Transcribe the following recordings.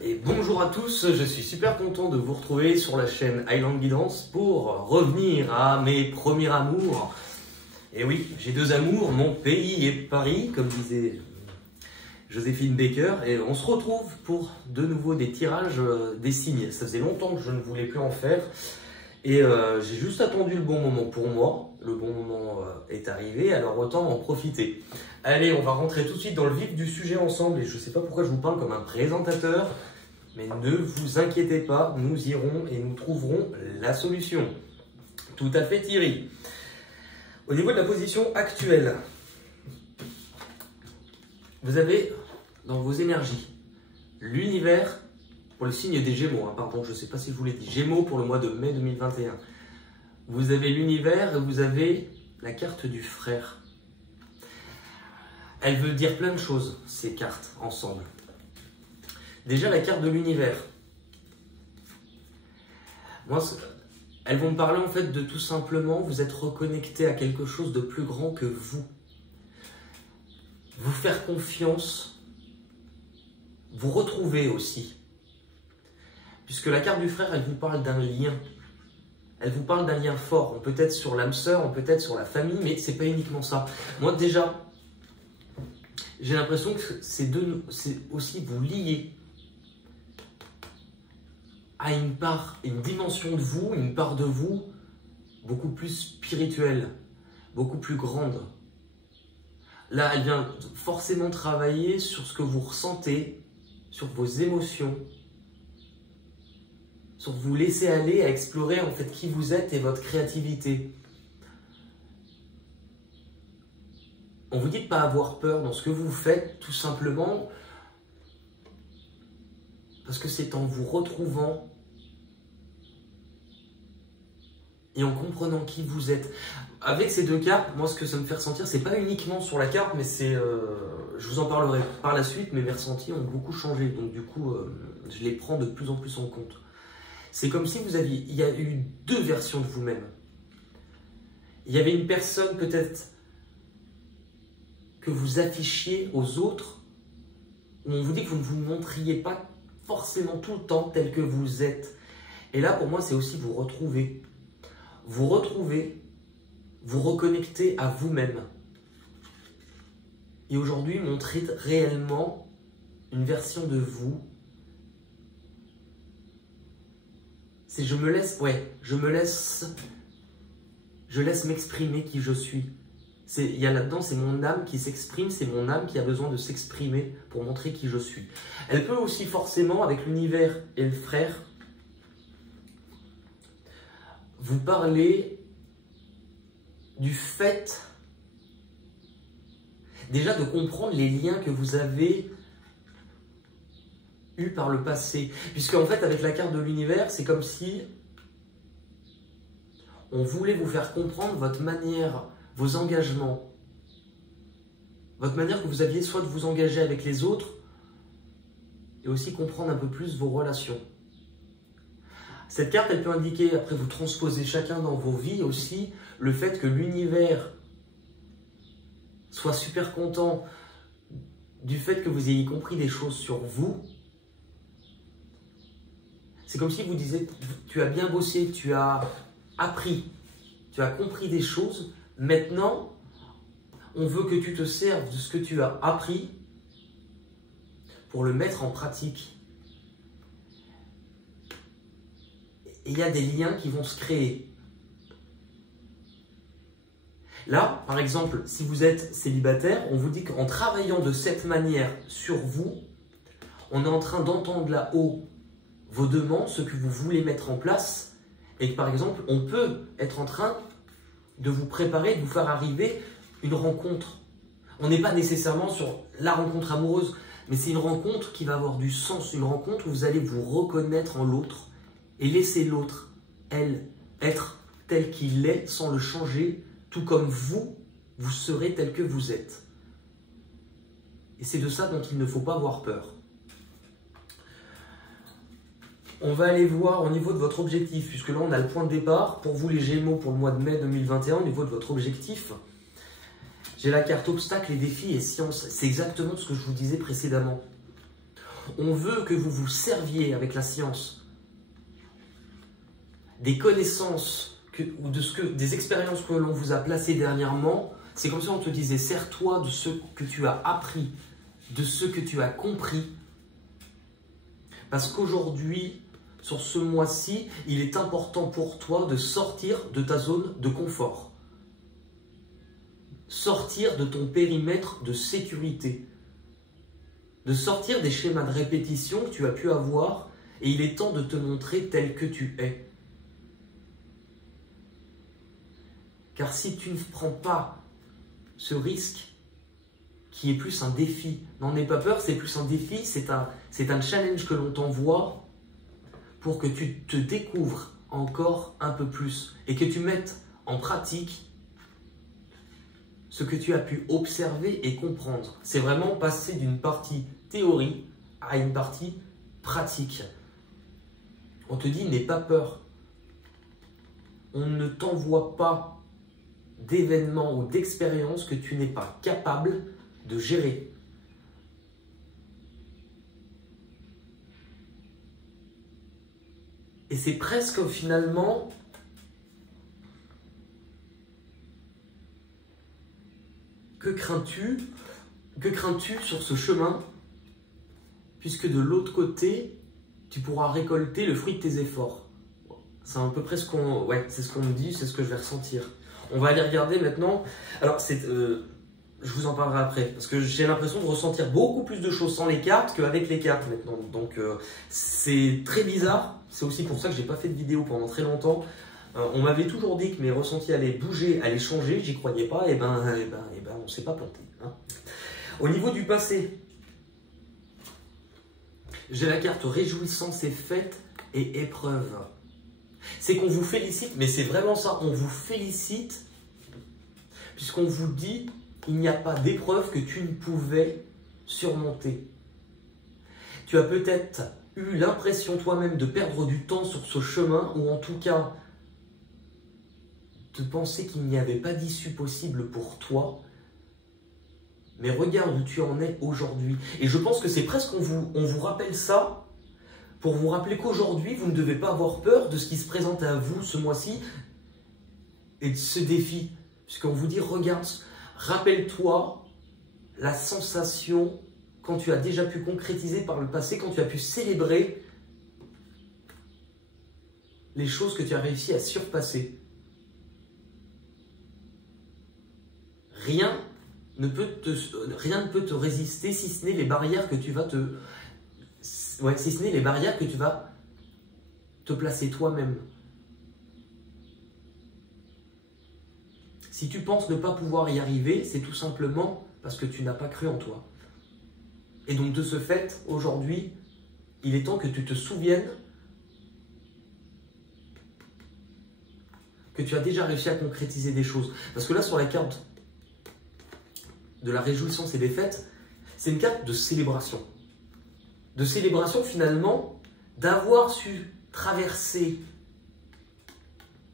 Et bonjour à tous, je suis super content de vous retrouver sur la chaîne Highland Guidance pour revenir à mes premiers amours. Et oui, j'ai deux amours, mon pays et Paris, comme disait Joséphine Baker. Et on se retrouve pour de nouveau des tirages des signes. Ça faisait longtemps que je ne voulais plus en faire. Et j'ai juste attendu le bon moment pour moi. Le bon moment est arrivé, alors autant en profiter. Allez, on va rentrer tout de suite dans le vif du sujet ensemble. Et je ne sais pas pourquoi je vous parle comme un présentateur. Mais ne vous inquiétez pas, nous irons et nous trouverons la solution. Tout à fait Thierry. Au niveau de la position actuelle, vous avez dans vos énergies l'univers pour le signe des Gémeaux. Pardon, je ne sais pas si je vous l'ai dit. Gémeaux pour le mois de mai 2021. Vous avez l'univers et vous avez la carte du frère. Elle veut dire plein de choses, ces cartes, ensemble. Déjà, la carte de l'univers. Moi, elles vont me parler en fait de tout simplement, vous êtes reconnecté à quelque chose de plus grand que vous. Vous faire confiance, vous retrouver aussi. Puisque la carte du frère, elle vous parle d'un lien. Elle vous parle d'un lien fort. On peut être sur l'âme sœur, on peut être sur la famille, mais c'est pas uniquement ça. Moi déjà, j'ai l'impression que c'est aussi vous lier à une part, une dimension de vous, une part de vous beaucoup plus spirituelle, beaucoup plus grande. Là, elle vient forcément travailler sur ce que vous ressentez, sur vos émotions, sur vous laisser aller à explorer en fait qui vous êtes et votre créativité. On vous dit de ne pas avoir peur dans ce que vous faites, tout simplement parce que c'est en vous retrouvant et en comprenant qui vous êtes. Avec ces deux cartes, moi ce que ça me fait ressentir, c'est pas uniquement sur la carte, mais c'est, je vous en parlerai par la suite, mais mes ressentis ont beaucoup changé, donc du coup, je les prends de plus en plus en compte. C'est comme si il y a eu deux versions de vous-même. Il y avait une personne peut-être que vous affichiez aux autres, où on vous dit que vous ne vous montriez pas forcément tout le temps tel que vous êtes. Et là, pour moi, c'est aussi vous retrouver. Vous retrouver, vous reconnecter à vous-même. Et aujourd'hui, montrer réellement une version de vous. C'est je laisse m'exprimer qui je suis. Il y a là-dedans, c'est mon âme qui s'exprime, c'est mon âme qui a besoin de s'exprimer pour montrer qui je suis. Elle peut aussi forcément, avec l'univers et le frère, vous parler du fait déjà de comprendre les liens que vous avez eus par le passé. Puisque en fait, avec la carte de l'univers, c'est comme si on voulait vous faire comprendre votre manière, vos engagements, votre manière que vous aviez soit de vous engager avec les autres et aussi comprendre un peu plus vos relations. Cette carte, elle peut indiquer, après vous transposez chacun dans vos vies aussi, le fait que l'univers soit super content du fait que vous ayez compris des choses sur vous. C'est comme si vous disiez, tu as bien bossé, tu as appris, tu as compris des choses. Maintenant, on veut que tu te serves de ce que tu as appris pour le mettre en pratique. Et il y a des liens qui vont se créer. Là, par exemple, si vous êtes célibataire, on vous dit qu'en travaillant de cette manière sur vous, on est en train d'entendre là-haut vos demandes, ce que vous voulez mettre en place, et que par exemple, on peut être en train de vous préparer, de vous faire arriver une rencontre. On n'est pas nécessairement sur la rencontre amoureuse, mais c'est une rencontre qui va avoir du sens, une rencontre où vous allez vous reconnaître en l'autre et laisser l'autre, elle, être tel qu'il est sans le changer, tout comme vous, vous serez tel que vous êtes. Et c'est de ça dont il ne faut pas avoir peur. On va aller voir au niveau de votre objectif, puisque là on a le point de départ. Pour vous les Gémeaux, pour le mois de mai 2021, au niveau de votre objectif, j'ai la carte obstacles et défis et sciences. C'est exactement ce que je vous disais précédemment. On veut que vous vous serviez avec la science des connaissances ou des expériences que l'on vous a placées dernièrement. C'est comme si on te disait, sers-toi de ce que tu as appris, de ce que tu as compris. Parce qu'aujourd'hui, sur ce mois-ci, il est important pour toi de sortir de ta zone de confort. Sortir de ton périmètre de sécurité. De sortir des schémas de répétition que tu as pu avoir, et il est temps de te montrer tel que tu es. Car si tu ne prends pas ce risque, qui est plus un défi, n'en aie pas peur, c'est plus un défi, c'est un challenge que l'on t'envoie pour que tu te découvres encore un peu plus et que tu mettes en pratique ce que tu as pu observer et comprendre. C'est vraiment passer d'une partie théorie à une partie pratique. On te dit, n'aie pas peur. On ne t'envoie pas d'événements ou d'expériences que tu n'es pas capable de gérer. Et c'est presque finalement que crains-tu sur ce chemin, puisque de l'autre côté, tu pourras récolter le fruit de tes efforts. C'est à peu près ce qu'on me dit, c'est ce que je vais ressentir. On va aller regarder maintenant. Alors, je vous en parlerai après, parce que j'ai l'impression de ressentir beaucoup plus de choses sans les cartes qu'avec les cartes maintenant. Donc, c'est très bizarre. C'est aussi pour ça que je n'ai pas fait de vidéo pendant très longtemps. On m'avait toujours dit que mes ressentis allaient bouger, allaient changer. J'y croyais pas. Et ben, on ne s'est pas planté. Hein. Au niveau du passé, j'ai la carte réjouissance et fête et épreuve. C'est qu'on vous félicite, mais c'est vraiment ça. On vous félicite puisqu'on vous dit il n'y a pas d'épreuve que tu ne pouvais surmonter. Tu as peut-être eu l'impression toi-même de perdre du temps sur ce chemin, ou en tout cas de penser qu'il n'y avait pas d'issue possible pour toi. Mais regarde où tu en es aujourd'hui. Et je pense que c'est presque on vous rappelle ça pour vous rappeler qu'aujourd'hui, vous ne devez pas avoir peur de ce qui se présente à vous ce mois-ci et de ce défi. Puisqu'on vous dit, regarde, rappelle-toi la sensation quand tu as déjà pu concrétiser par le passé, quand tu as pu célébrer les choses que tu as réussi à surpasser. Rien ne peut te résister si ce n'est les barrières que tu vas te placer toi-même. Si tu penses ne pas pouvoir y arriver, c'est tout simplement parce que tu n'as pas cru en toi. Et donc de ce fait, aujourd'hui, il est temps que tu te souviennes que tu as déjà réussi à concrétiser des choses. Parce que là, sur la carte de la réjouissance et des fêtes, c'est une carte de célébration. De célébration, finalement, d'avoir su traverser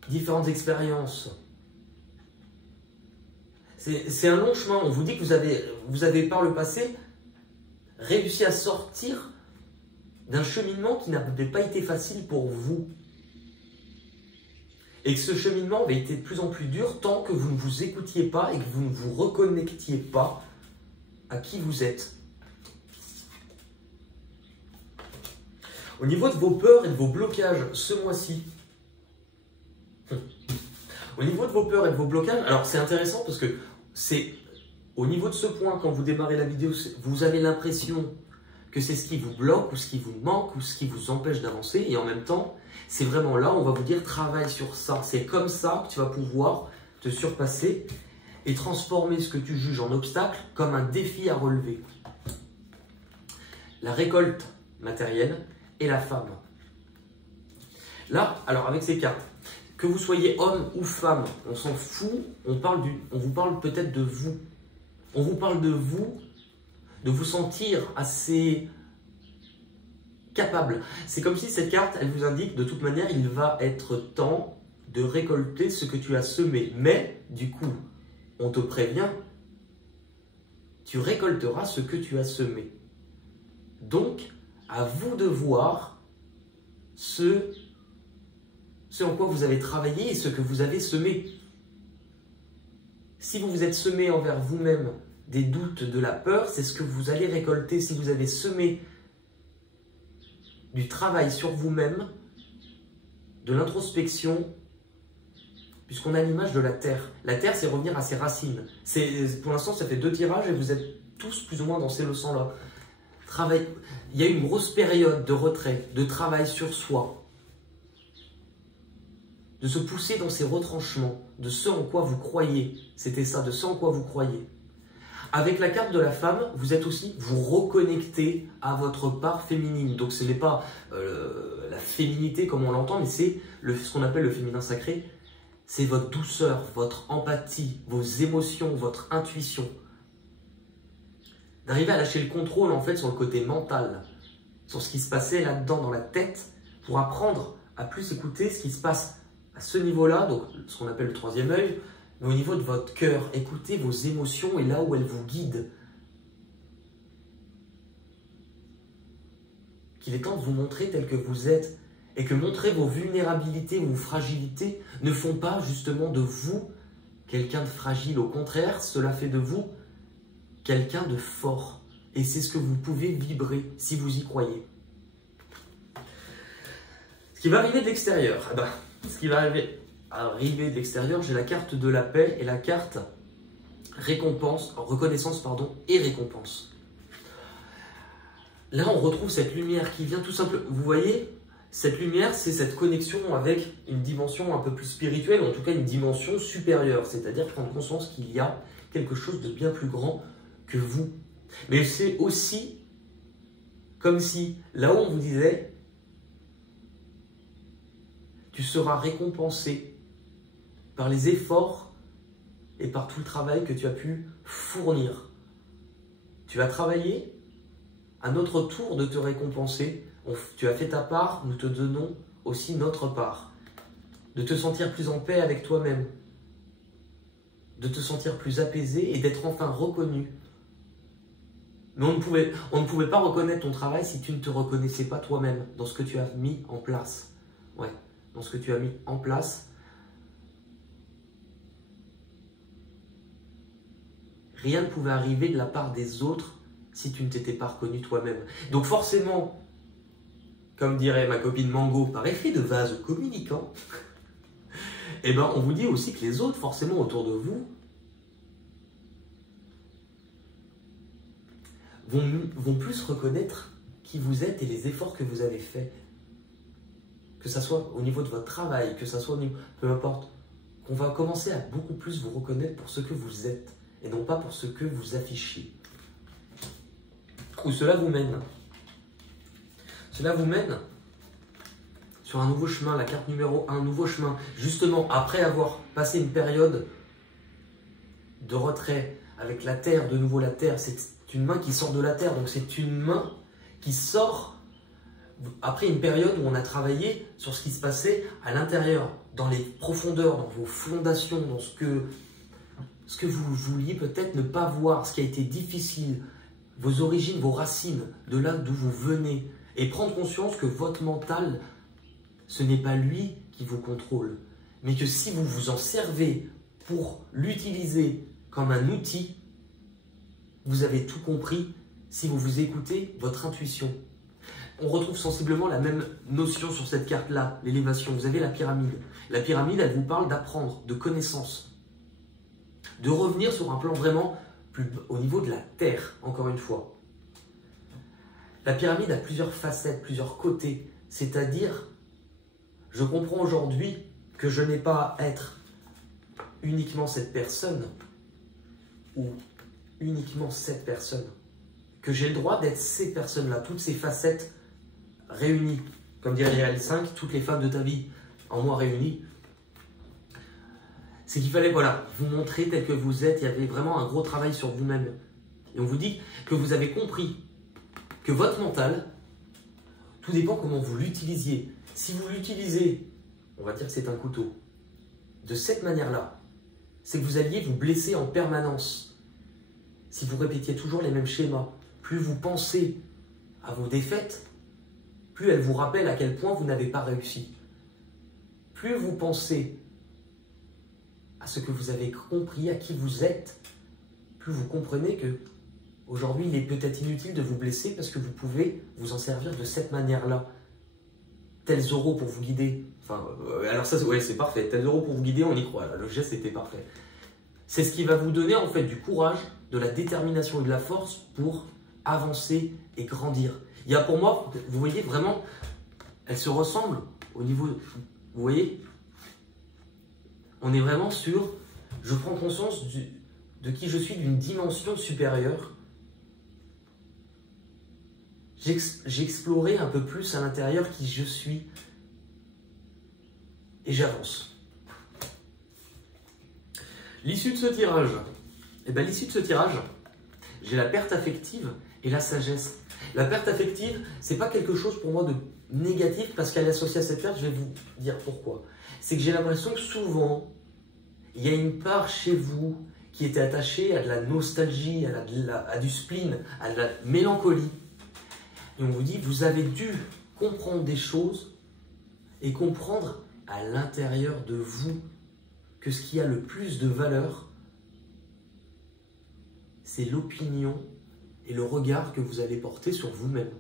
différentes expériences. C'est un long chemin. On vous dit que vous avez par le passé réussi à sortir d'un cheminement qui n'avait pas été facile pour vous. Et que ce cheminement avait été de plus en plus dur tant que vous ne vous écoutiez pas et que vous ne vous reconnectiez pas à qui vous êtes. Au niveau de vos peurs et de vos blocages ce mois-ci, au niveau de vos peurs et de vos blocages, alors c'est intéressant parce que c'est au niveau de ce point, quand vous démarrez la vidéo, vous avez l'impression que c'est ce qui vous bloque ou ce qui vous manque ou ce qui vous empêche d'avancer. Et en même temps, c'est vraiment là où on va vous dire travaille sur ça. C'est comme ça que tu vas pouvoir te surpasser et transformer ce que tu juges en obstacle comme un défi à relever. La récolte matérielle et la femme. Là, alors avec ces cartes, que vous soyez homme ou femme, on s'en fout, on vous parle peut-être de vous. On vous parle de vous sentir assez capable. C'est comme si cette carte, elle vous indique de toute manière, il va être temps de récolter ce que tu as semé. Mais, du coup, on te prévient, tu récolteras ce que tu as semé. Donc, À vous de voir ce en quoi vous avez travaillé et ce que vous avez semé. Si vous vous êtes semé envers vous-même des doutes, de la peur, c'est ce que vous allez récolter. Si vous avez semé du travail sur vous-même, de l'introspection, puisqu'on a l'image de la terre. La terre, c'est revenir à ses racines. Pour l'instant, ça fait 2 tirages et vous êtes tous plus ou moins dans ces leçons-là. Il y a eu une grosse période de retrait, de travail sur soi, de se pousser dans ses retranchements, de ce en quoi vous croyez. C'était ça, de ce en quoi vous croyez. Avec la carte de la femme, vous êtes aussi, vous reconnectez à votre part féminine. Donc ce n'est pas la féminité comme on l'entend, mais c'est ce qu'on appelle le féminin sacré. C'est votre douceur, votre empathie, vos émotions, votre intuition. D'arriver à lâcher le contrôle en fait sur le côté mental, sur ce qui se passait là-dedans dans la tête, pour apprendre à plus écouter ce qui se passe à ce niveau-là, donc ce qu'on appelle le 3e œil, mais au niveau de votre cœur. Écoutez vos émotions et là où elles vous guident. Qu'il est temps de vous montrer tel que vous êtes et que montrer vos vulnérabilités, vos fragilités ne font pas justement de vous quelqu'un de fragile. Au contraire, cela fait de vous quelqu'un de fort. Et c'est ce que vous pouvez vibrer si vous y croyez. Ce qui va arriver de l'extérieur, ce qui va arriver de l'extérieur, j'ai la carte de la paix et la carte reconnaissance et récompense. Là, on retrouve cette lumière qui vient tout simplement. Vous voyez, cette lumière, c'est cette connexion avec une dimension un peu plus spirituelle, ou en tout cas une dimension supérieure, c'est-à-dire prendre conscience qu'il y a quelque chose de bien plus grand que vous. Mais c'est aussi comme si, là où on vous disait, tu seras récompensé par les efforts et par tout le travail que tu as pu fournir. Tu vas travailler, à notre tour de te récompenser, tu as fait ta part, nous te donnons aussi notre part. De te sentir plus en paix avec toi-même, de te sentir plus apaisé et d'être enfin reconnu. Mais on ne pouvait pas reconnaître ton travail si tu ne te reconnaissais pas toi-même dans ce que tu as mis en place. Ouais, dans ce que tu as mis en place. Rien ne pouvait arriver de la part des autres si tu ne t'étais pas reconnu toi-même. Donc forcément, comme dirait ma copine Mango, par effet de vase communicant, eh ben, on vous dit aussi que les autres, forcément autour de vous, vont plus reconnaître qui vous êtes et les efforts que vous avez faits. Que ça soit au niveau de votre travail, que ça soit au niveau, peu importe, qu'on va commencer à beaucoup plus vous reconnaître pour ce que vous êtes et non pas pour ce que vous affichez. Où cela vous mène. Cela vous mène sur un nouveau chemin, la carte numéro 1, nouveau chemin. Justement, après avoir passé une période de retrait avec la terre, de nouveau la terre, c'est une main qui sort de la terre, donc c'est une main qui sort après une période où on a travaillé sur ce qui se passait à l'intérieur, dans les profondeurs, dans vos fondations, dans ce que vous vouliez peut-être ne pas voir, ce qui a été difficile, vos origines, vos racines, de là d'où vous venez, et prendre conscience que votre mental, ce n'est pas lui qui vous contrôle, mais que si vous vous en servez pour l'utiliser comme un outil, vous avez tout compris si vous vous écoutez votre intuition. On retrouve sensiblement la même notion sur cette carte-là, l'élévation. Vous avez la pyramide. La pyramide, elle vous parle d'apprendre, de connaissance, de revenir sur un plan vraiment plus au niveau de la terre, encore une fois. La pyramide a plusieurs facettes, plusieurs côtés, c'est-à-dire, je comprends aujourd'hui que je n'ai pas à être uniquement cette personne ou uniquement cette personne, que j'ai le droit d'être ces personnes-là, toutes ces facettes réunies, comme dirait Réal 5, toutes les femmes de ta vie en moi réunies. C'est qu'il fallait, voilà, vous montrer tel que vous êtes. Il y avait vraiment un gros travail sur vous-même. Et on vous dit que vous avez compris que votre mental, tout dépend comment vous l'utilisiez. Si vous l'utilisez, on va dire que c'est un couteau, de cette manière-là, c'est que vous alliez vous blesser en permanence. Si vous répétiez toujours les mêmes schémas, plus vous pensez à vos défaites, plus elle vous rappelle à quel point vous n'avez pas réussi. Plus vous pensez à ce que vous avez compris, à qui vous êtes, plus vous comprenez que aujourd'hui il est peut-être inutile de vous blesser parce que vous pouvez vous en servir de cette manière-là. Tel Zoro pour vous guider. Enfin, alors ça, ouais, c'est parfait. Tel Zoro pour vous guider, on y croit. Là. Le geste était parfait. C'est ce qui va vous donner en fait du courage, de la détermination et de la force pour avancer et grandir. Il y a pour moi, vous voyez vraiment, elles se ressemblent au niveau, vous voyez, on est vraiment sur, je prends conscience de qui je suis, d'une dimension supérieure. J'ai exploré un peu plus à l'intérieur qui je suis et j'avance. L'issue de ce tirage, j'ai la perte affective et la sagesse. La perte affective, c'est pas quelque chose pour moi de négatif parce qu'elle est associée à cette perte, je vais vous dire pourquoi. C'est que j'ai l'impression que souvent, il y a une part chez vous qui était attachée à de la nostalgie, à du spleen, à de la mélancolie. Et on vous dit, vous avez dû comprendre des choses et comprendre à l'intérieur de vous que ce qui a le plus de valeur, c'est l'opinion et le regard que vous allez porter sur vous-même.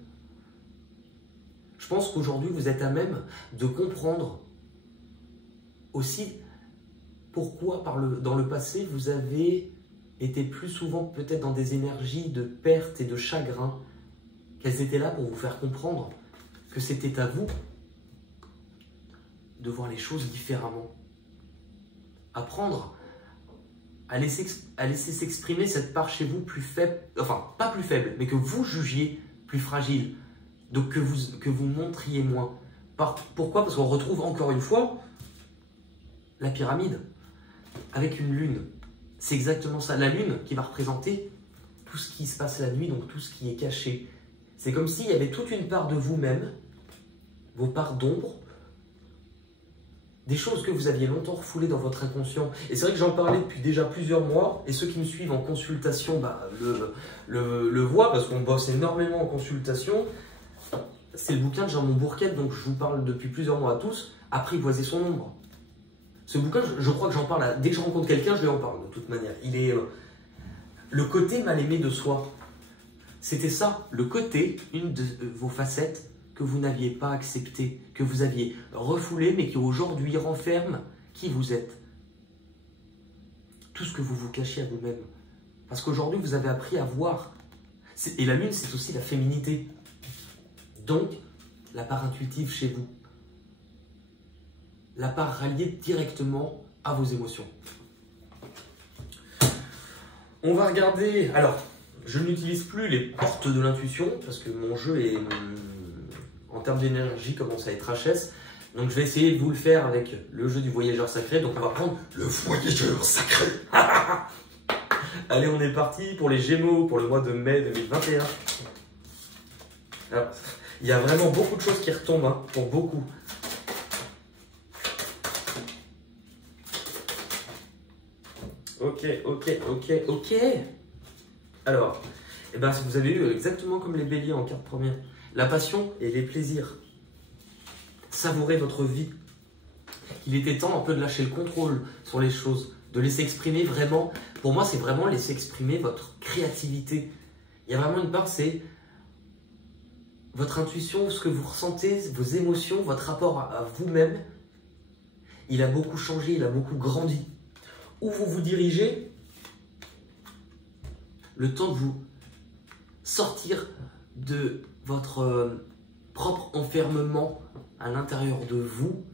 Je pense qu'aujourd'hui, vous êtes à même de comprendre aussi pourquoi dans le passé, vous avez été plus souvent peut-être dans des énergies de perte et de chagrin, qu'elles étaient là pour vous faire comprendre que c'était à vous de voir les choses différemment. Apprendre à laisser s'exprimer cette part chez vous plus faible, enfin pas plus faible, mais que vous jugiez plus fragile, donc que vous montriez moins. Pourquoi? Parce qu'on retrouve encore une fois la pyramide avec une lune. C'est exactement ça, la lune qui va représenter tout ce qui se passe la nuit, donc tout ce qui est caché. C'est comme s'il y avait toute une part de vous-même, vos parts d'ombre, des choses que vous aviez longtemps refoulées dans votre inconscient. Et c'est vrai que j'en parlais depuis déjà plusieurs mois, et ceux qui me suivent en consultation le voient, parce qu'on bosse énormément en consultation. C'est le bouquin de Jean Bourquet, donc je vous parle depuis plusieurs mois à tous, Apprivoiser son ombre. Ce bouquin, je crois que j'en parle, dès que je rencontre quelqu'un, je lui en parle de toute manière. Il est le côté mal aimé de soi. C'était ça, le côté, une de vos facettes, que vous n'aviez pas accepté, que vous aviez refoulé, mais qui aujourd'hui renferme qui vous êtes. Tout ce que vous vous cachez à vous-même. Parce qu'aujourd'hui, vous avez appris à voir. Et la lune, c'est aussi la féminité. Donc, la part intuitive chez vous. La part ralliée directement à vos émotions. On va regarder... Alors, je n'utilise plus les portes de l'intuition, parce que mon jeu est... en termes d'énergie, commence à être HS. Donc je vais essayer de vous le faire avec le jeu du voyageur sacré. Donc on va prendre le voyageur sacré. Allez, on est parti pour les Gémeaux pour le mois de mai 2021. Alors, il y a vraiment beaucoup de choses qui retombent, hein, pour beaucoup. Ok. Alors, eh ben, vous avez eu exactement comme les béliers en carte première. La passion et les plaisirs. Savourez votre vie. Il était temps un peu de lâcher le contrôle sur les choses, de laisser exprimer vraiment, pour moi c'est vraiment laisser exprimer votre créativité. Il y a vraiment une part, c'est votre intuition, ce que vous ressentez, vos émotions, votre rapport à vous-même. Il a beaucoup changé, il a beaucoup grandi. Où vous vous dirigez, le temps de vous sortir de votre propre enfermement à l'intérieur de vous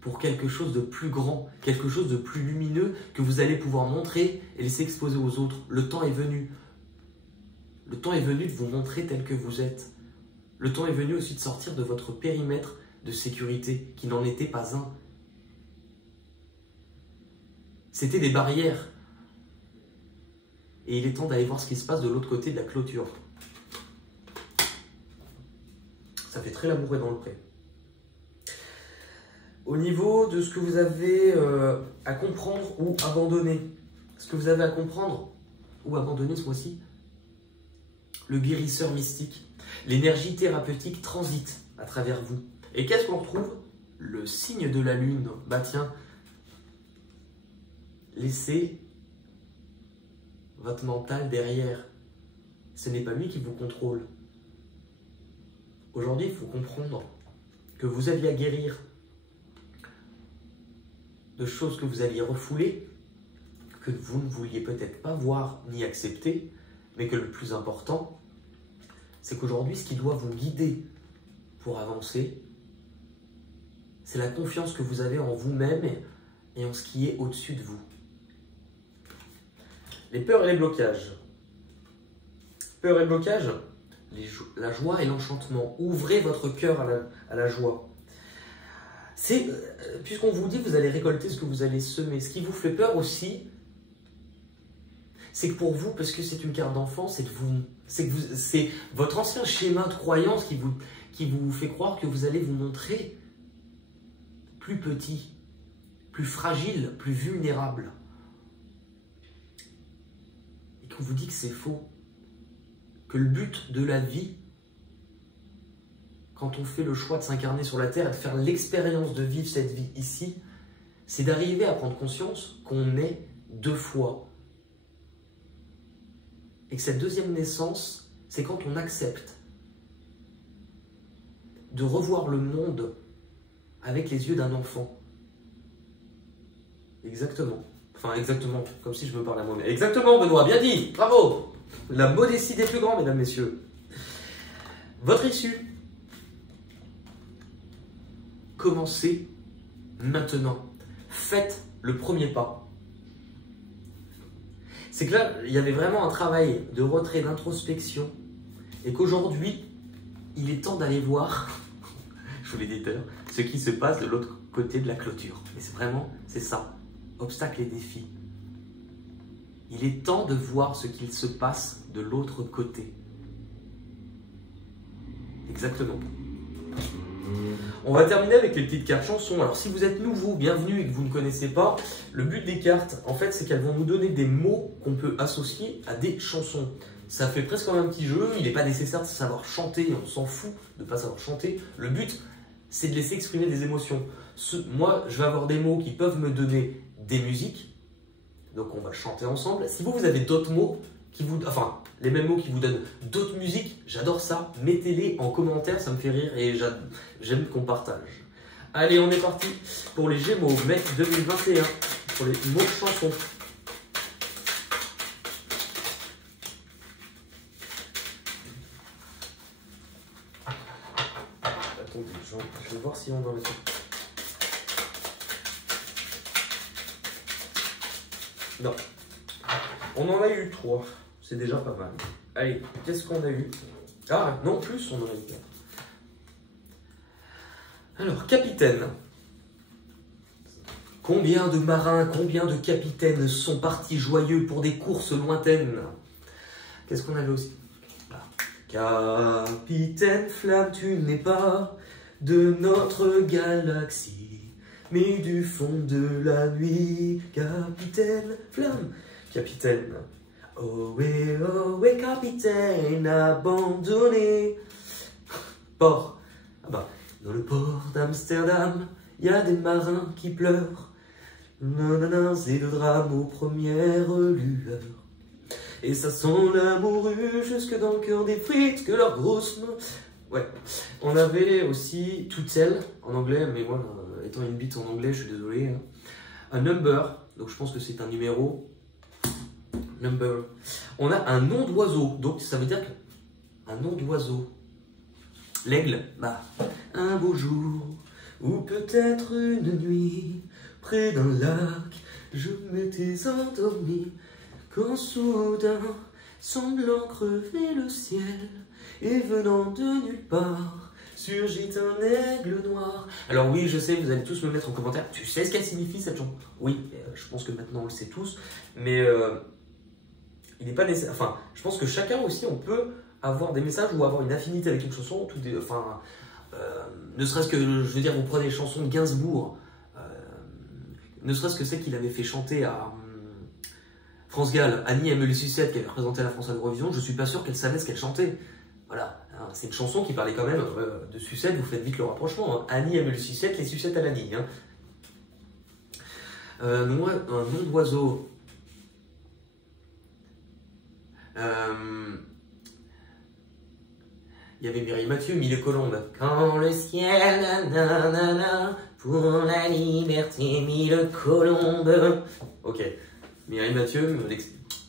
pour quelque chose de plus grand, quelque chose de plus lumineux que vous allez pouvoir montrer et laisser exposer aux autres. Le temps est venu. Le temps est venu de vous montrer tel que vous êtes. Le temps est venu aussi de sortir de votre périmètre de sécurité qui n'en était pas un. C'était des barrières. Et il est temps d'aller voir ce qui se passe de l'autre côté de la clôture. Ça fait très l'amoureux dans le pré. Au niveau de ce que vous avez à comprendre ou abandonner, ce que vous avez à comprendre ou abandonner ce mois-ci, le guérisseur mystique, l'énergie thérapeutique transite à travers vous. Et qu'est-ce qu'on retrouve? Le signe de la lune. Bah tiens, laissez votre mental derrière. Ce n'est pas lui qui vous contrôle. Aujourd'hui, il faut comprendre que vous aviez à guérir de choses que vous aviez refoulées, que vous ne vouliez peut-être pas voir ni accepter, mais que le plus important, c'est qu'aujourd'hui, ce qui doit vous guider pour avancer, c'est la confiance que vous avez en vous-même et en ce qui est au-dessus de vous. Les peurs et les blocages. Peurs et blocages, la joie et l'enchantement. Ouvrez votre cœur à la joie. Puisqu'on vous dit que vous allez récolter ce que vous allez semer. Ce qui vous fait peur aussi, c'est que pour vous, parce que c'est une carte d'enfant, c'est votre ancien schéma de croyance qui vous fait croire que vous allez vous montrer plus petit, plus fragile, plus vulnérable. Et qu'on vous dit que c'est faux. Que le but de la vie, quand on fait le choix de s'incarner sur la Terre et de faire l'expérience de vivre cette vie ici, c'est d'arriver à prendre conscience qu'on est 2 fois. Et que cette deuxième naissance, c'est quand on accepte de revoir le monde avec les yeux d'un enfant. Exactement. Enfin, exactement, comme si je me parlais à moi-même. Exactement, Benoît, bien dit, bravo. La modestie des plus grands, mesdames, messieurs. Votre issue. Commencez maintenant. Faites le premier pas. C'est que là, il y avait vraiment un travail de retrait, d'introspection, et qu'aujourd'hui, il est temps d'aller voir, je vous l'ai dit tout à l'heure, ce qui se passe de l'autre côté de la clôture. Et c'est ça, obstacles et défis. Il est temps de voir ce qu'il se passe de l'autre côté. Exactement. On va terminer avec les petites cartes chansons. Alors si vous êtes nouveau, bienvenue et que vous ne connaissez pas, le but des cartes, en fait, c'est qu'elles vont nous donner des mots qu'on peut associer à des chansons. Ça fait presque comme un petit jeu, il n'est pas nécessaire de savoir chanter, on s'en fout de ne pas savoir chanter. Le but, c'est de laisser exprimer des émotions. Moi, je vais avoir des mots qui peuvent me donner des musiques, donc on va chanter ensemble. Si vous avez d'autres mots, les mêmes mots qui vous donnent d'autres musiques, j'adore ça. Mettez-les en commentaire, ça me fait rire et j'aime qu'on partage. Allez, on est parti pour les Gémeaux, mai 2021, pour les mots chansons. Attendez, je vais voir si on en a. Non. On en a eu 3. C'est déjà pas mal. Allez, qu'est-ce qu'on a eu? Ah, non, plus, on en a eu 4. Alors, capitaine. Combien de marins, combien de capitaines sont partis joyeux pour des courses lointaines? Qu'est-ce qu'on avait aussi? Capitaine Flamme, tu n'es pas de notre galaxie, mais du fond de la nuit. Capitaine Flamme, capitaine. Oh ouais, capitaine, abandonné. Port. Ah bah, dans le port d'Amsterdam, il y a des marins qui pleurent. Nanana, c'est le drame aux premières lueurs. Et ça sent la morue jusque dans le cœur des frites que leurs grosses mains. Ouais. On avait aussi toutes celles en anglais, mais moi, étant une bite en anglais, je suis désolé. Hein. Un number, donc je pense que c'est un numéro. Number. On a un nom d'oiseau, donc ça veut dire un nom d'oiseau. L'aigle, bah, un beau jour, ou peut-être une nuit, près d'un lac, je m'étais endormi, quand soudain, semblant crever le ciel, et venant de nulle part, surgit un aigle noir. Alors oui, je sais, vous allez tous me mettre en commentaire, tu sais ce qu'elle signifie cette chanson? Oui, je pense que maintenant on le sait tous, mais il n'est pas nécessaire. Enfin, je pense que chacun aussi, on peut avoir des messages ou avoir une affinité avec une chanson. Ne serait-ce que, je veux dire, vous prenez les chansons de Gainsbourg, ne serait-ce que celle qu'il avait fait chanter à France Gall, Annie Aimée les Sucettes, qui avait représenté la France à l'Eurovision, je suis pas sûr qu'elle savait ce qu'elle chantait. Voilà, alors, c'est une chanson qui parlait quand même de sucette, vous faites vite le rapprochement. Hein. Annie aime le sucette, les sucettes à l'Annie. Hein. Un nom d'oiseau. Il y avait Mireille Mathieu, Mille Colombes. Quand le ciel, nanana, pour la liberté, Mille Colombes. Ok, Mireille Mathieu,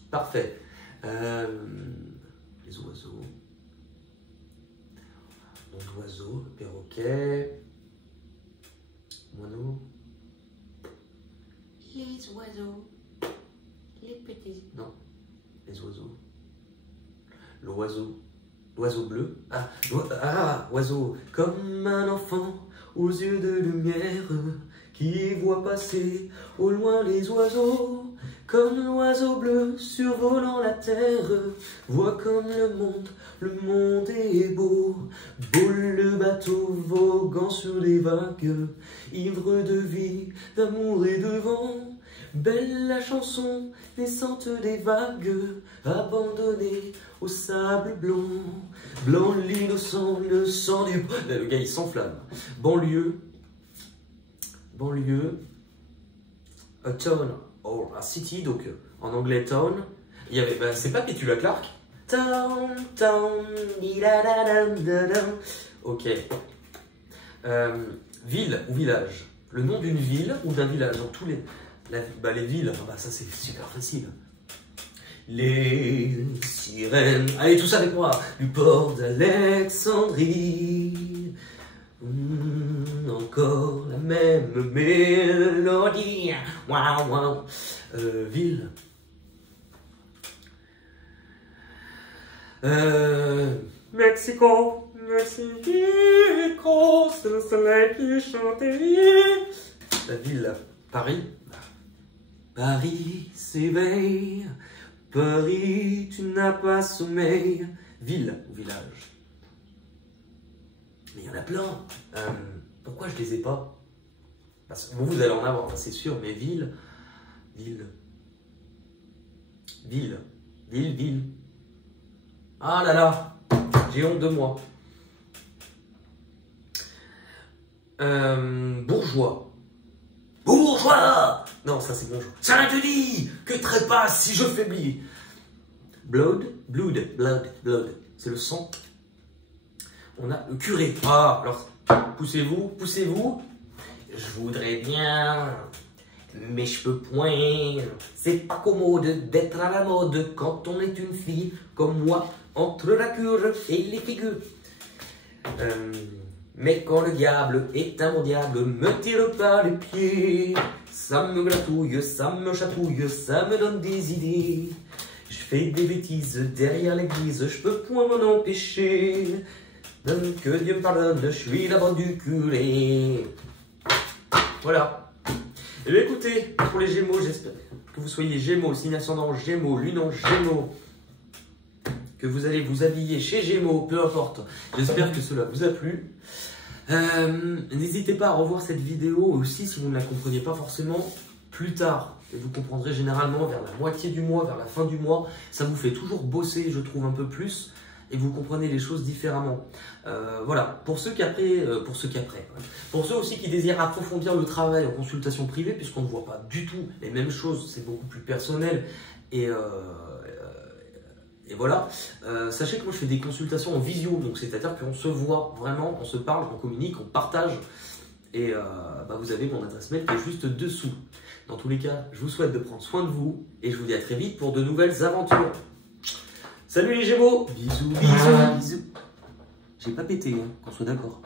parfait. Les oiseaux. Nom d'oiseau, perroquet. Moineau. Les oiseaux. Les petits. Non, les oiseaux. L'oiseau. L'oiseau bleu. Oiseau. Comme un enfant aux yeux de lumière qui voit passer au loin les oiseaux. Comme l'oiseau bleu survolant la terre, voit comme le monde est beau. Beau le bateau voguant sur les vagues, ivre de vie, d'amour et de vent. Belle la chanson naissante des vagues, abandonnée au sable blanc. Blanc l'innocent, le sang du... Le gars il s'enflamme. Banlieue. A town or a city, donc en anglais town. Il y avait, c'est pas Petula Clark. Town, ok. Ville ou village. Le nom d'une ville ou d'un village. Dans tous les villes, ça c'est super facile. Les sirènes. Allez, tous avec moi. Du port d'Alexandrie. Encore la même mélodie. Waouh, waouh. Ville. Mexico, Mexico, c'est le soleil qui chantait. La ville, Paris. Paris s'éveille, Paris, tu n'as pas sommeil. Ville ou village. Mais il y en a plein. Pourquoi je les ai pas? Parce que vous allez en avoir, c'est sûr, mais ville. Ah là là, j'ai honte de moi. Bourgeois. Bourgeois! Non, ça c'est bonjour. Saint-Denis, que trépasse si je faiblis. Blood. C'est le sang. On a le curé. Ah, alors, poussez-vous. Je voudrais bien, mais je peux point. C'est pas commode d'être à la mode quand on est une fille comme moi, entre la cure et les figures. Mais quand le diable est un bon diable, me tire pas les pieds. Ça me gratouille, ça me chatouille, ça me donne des idées. Je fais des bêtises derrière l'église, je peux point m'en empêcher. Que Dieu me pardonne, je suis la bande du curé. Voilà. Et bien écoutez, pour les Gémeaux, j'espère que vous soyez Gémeaux, signe ascendant Gémeaux, lune en Gémeaux, que vous allez vous habiller chez Gémeaux, peu importe. J'espère que cela vous a plu. N'hésitez pas à revoir cette vidéo aussi si vous ne la compreniez pas forcément plus tard. Et vous comprendrez généralement vers la moitié du mois, vers la fin du mois. Ça vous fait toujours bosser, je trouve, un peu plus. Et vous comprenez les choses différemment. Voilà, pour ceux aussi qui désirent approfondir le travail en consultation privée, puisqu'on ne voit pas du tout les mêmes choses, c'est beaucoup plus personnel. Et voilà, sachez que moi je fais des consultations en visio, donc c'est-à-dire qu'on se voit vraiment, on se parle, on communique, on partage. Et vous avez mon adresse mail qui est juste dessous. Dans tous les cas, je vous souhaite de prendre soin de vous et je vous dis à très vite pour de nouvelles aventures. Salut les Gémeaux. Bisous. J'ai pas pété, hein, qu'on soit d'accord.